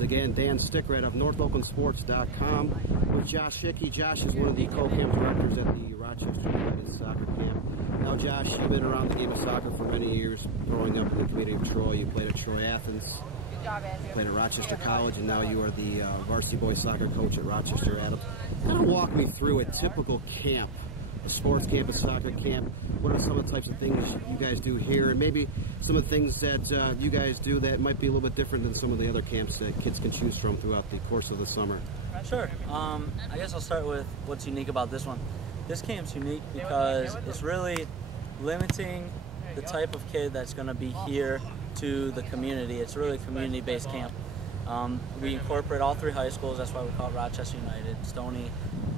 podcast. Again, Dan Stickred of NorthOaklandSports.com with Josh Hickey. Josh is one of the co-camp directors at the Rochester United Soccer Camp. Now, Josh, you've been around the game of soccer for many years, growing up in the community of Troy. You played at Troy Athens, you played at Rochester College, and now you are the varsity boys soccer coach at Rochester Adams. Kind of walk me through a typical camp, a sports camp, a soccer camp. What are some of the types of things you guys do here, and maybe some of the things that you guys do that might be a little bit different than some of the other camps that kids can choose from throughout the course of the summer? Sure. I guess I'll start with what's unique about this one. This camp's unique because it's really limiting the type of kid that's going to be here to the community. It's really a community-based camp. We incorporate all three high schools. That's why we call it Rochester United, Stony,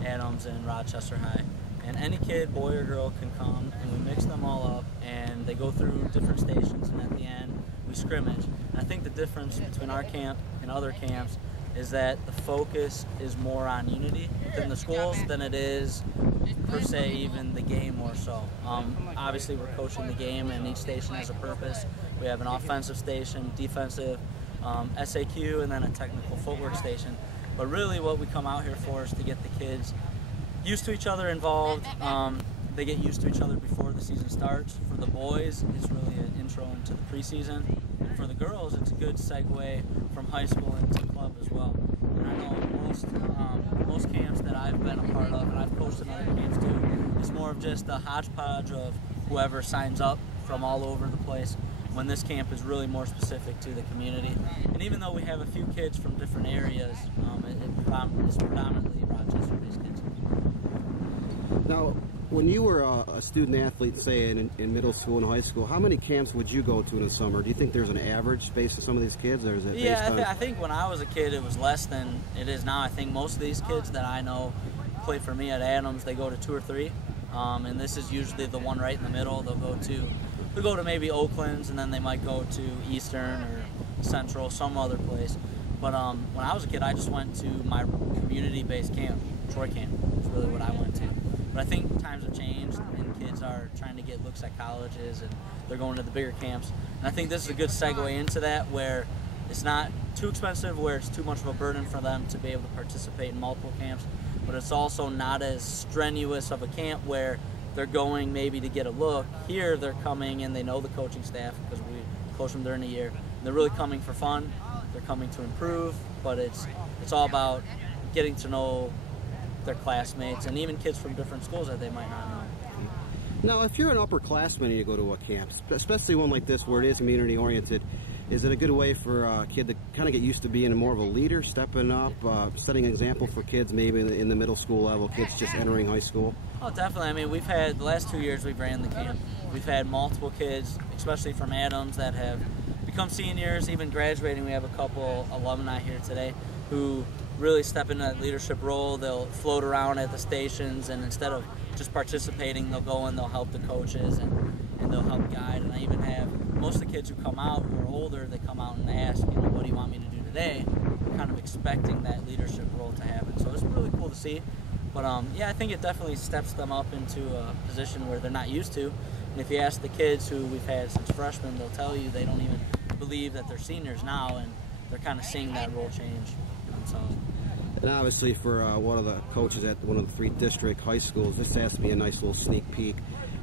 Adams, and Rochester High. And any kid, boy or girl, can come, and we mix them all up, and they go through different stations, and at the end, we scrimmage. And I think the difference between our camp and other camps is that the focus is more on unity within the schools than it is, per se, even the game more so. Obviously, we're coaching the game, and each station has a purpose. We have an offensive station, defensive, SAQ, and then a technical footwork station. But really what we come out here for is to get the kids used to each other, involved. They get used to each other before the season starts. For the boys, it's really an intro into the preseason. And for the girls, it's a good segue from high school into club as well. And I know most camps that I've been a part of, and I've coached in other camps too, it's more of just a hodgepodge of whoever signs up from all over the place, when this camp is really more specific to the community. And even though we have a few kids from different areas, it's predominantly Rochester-based kids. Now, when you were a student athlete, say in middle school and high school, how many camps would you go to in the summer? Do you think there's an average based on some of these kids, or is it? Yeah, I think when I was a kid, it was less than it is now. I think most of these kids that I know play for me at Adams, they go to 2 or 3, and this is usually the one right in the middle. They'll go to maybe Oakland's, and then they might go to Eastern or Central, some other place. But when I was a kid, I just went to my community-based camp, Troy camp. That's really what I went to. But I think times have changed, and kids are trying to get looks at colleges, and they're going to the bigger camps. And I think this is a good segue into that, where it's not too expensive, where it's too much of a burden for them to be able to participate in multiple camps, but it's also not as strenuous of a camp where they're going maybe to get a look. Here they're coming and they know the coaching staff because we coach them during the year. And they're really coming for fun. They're coming to improve, but it's all about getting to know their classmates and even kids from different schools that they might not know. Now, if you're an upperclassman and you go to a camp, especially one like this where it is community-oriented, is it a good way for a kid to kind of get used to being more of a leader, stepping up, setting an example for kids maybe in the middle school level, kids just entering high school? Oh, definitely. I mean, we've had, the last 2 years we've ran the camp, we've had multiple kids, especially from Adams, that have become seniors, even graduating. We have a couple alumni here today who really step into that leadership role. They'll float around at the stations, and instead of just participating, they'll go and they'll help the coaches and they'll help guide. And I even have most of the kids who come out who are older, they come out and ask, what do you want me to do today? Kind of expecting that leadership role to happen. So it's really cool to see. But yeah, I think it definitely steps them up into a position where they're not used to. And if you ask the kids who we've had since freshmen, they'll tell you they don't even believe that they're seniors now, and they're kind of seeing that role change. So. And obviously for one of the coaches at one of the 3 district high schools, this has to be a nice little sneak peek.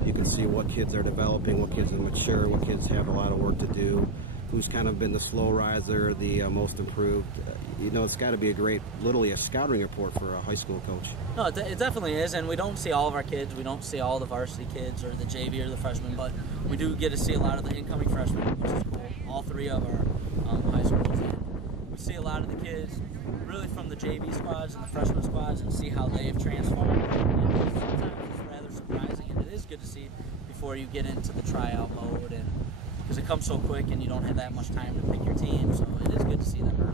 You can see what kids are developing, what kids are mature, what kids have a lot of work to do, who's kind of been the slow riser, the most improved. It's got to be literally a scouting report for a high school coach. No, it definitely is, and we don't see all of our kids. We don't see all the varsity kids or the JV or the freshmen, but we do get to see a lot of the incoming freshmen, which is cool. All 3 of our high schools. And we see a lot of the kids really from the JV squads and the freshman squads and see how they've transformed. And sometimes it's rather surprising, and it is good to see before you get into the tryout mode, and because it comes so quick and you don't have that much time to pick your team, so it is good to see them early.